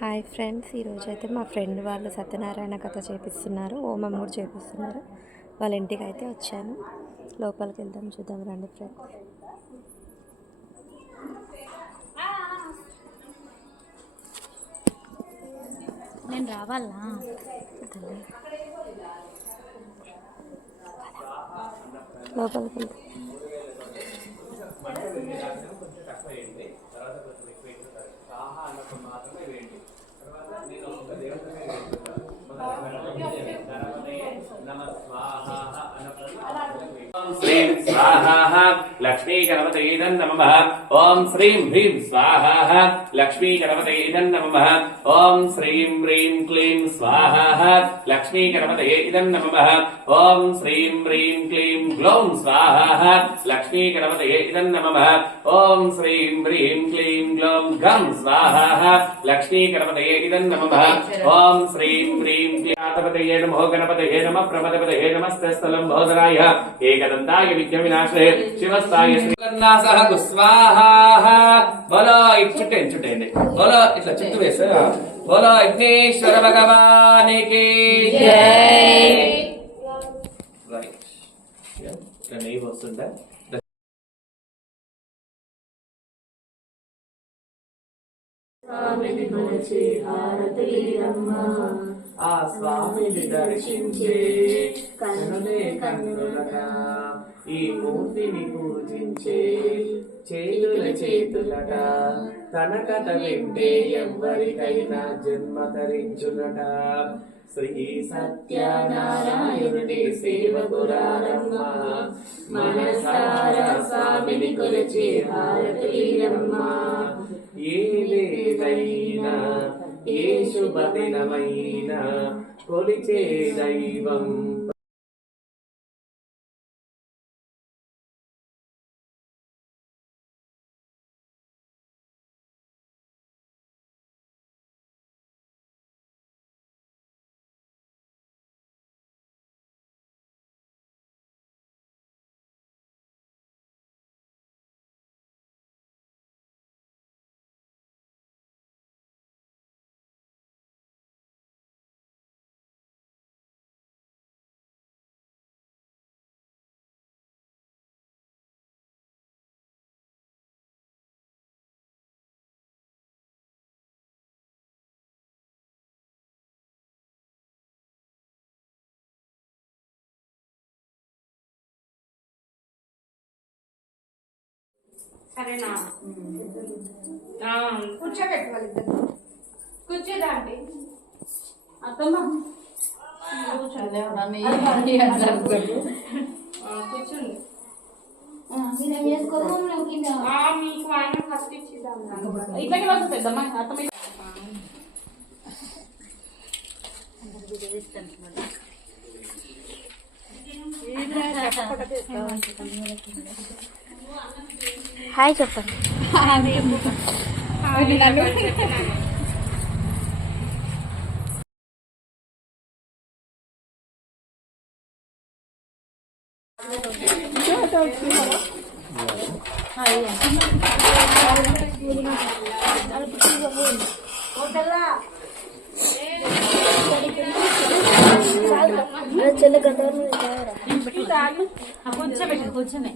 Hi friends, ఈరోజు అయితే మా ఫ్రెండ్ వాళ్ళు సత్యనారాయణ కథ చేపిస్తున్నారు, హోమం కూడా చేపిస్తున్నారు. వాళ్ళ ఇంటికి అయితే వచ్చాను. లోపలికి వెళ్దాం, చూద్దాం రండి ఫ్రెండ్స్. నేను రావాలా? లోపలికి వెళ్దాం. श्रीं स्वाहा लक्ष्मी गणपतये नमः। ओम श्रीं ह्रीं स्वाहा लक्ष्मी गणपतये नमः। ओम श्रीं ह्रीं क्लीं स्वाहा लक्ष्मी गणपतये नमः। ओम श्रीं ह्रीं क्लीं ग्लौं स्वाहा लक्ष्मी गणपतये नमः। ओम श्रीं ह्रीं क्लीं ग्लौं गं स्वाहा लक्ष्मी गणपतये नमः। ओम श्रीं ह्रीं क्लीं नमो गणपतये नमः। प्रमदपतये नमस्ते स्थलं भोजनाय एकदन्ताय विघ्न विनाशाय शिवस्ताय श्रीकन्नासः स्वाहा। बोलो చుట్టేయండి बोलो ఇట్లా చుట్టూ వేసా बोलो విఘ్నేశ్వర భగవానికి జై। రైట్, ఇట్లా నెయ్యి వస్తుందా? స్వామిని కొలిచి హారతిరమ్మా, ఆ స్వామిని దర్శించి కన్నులే కన్నులగా ఈ మూర్తిని పూజించే చేతుల చేతులట తన కథ వింటే ఎవ్వరికైనా జన్మ ధరించులట। శ్రీ సత్యనారాయణుడి సేవకురారమ్మా, మనసారా స్వామిని కొలిచి హారతిరమ్మా। ఏ వేదైనా ఏ శుభదినమైనా కొలిచే దైవం సరేనా? కూర్చోబెట్టు వాళ్ళిద్దరు. కూర్చోదా అంటే అత్తమ్మ కూర్చోండి. మీకు ఆయన ఫస్ట్ ఇచ్చిద్దాం. ఇట్లాగే వస్తుంది పెద్దమ్మ అత్తమ్మ. హాయ్ చెప్పండి. కూర్చోబెట్టి కూర్చోనే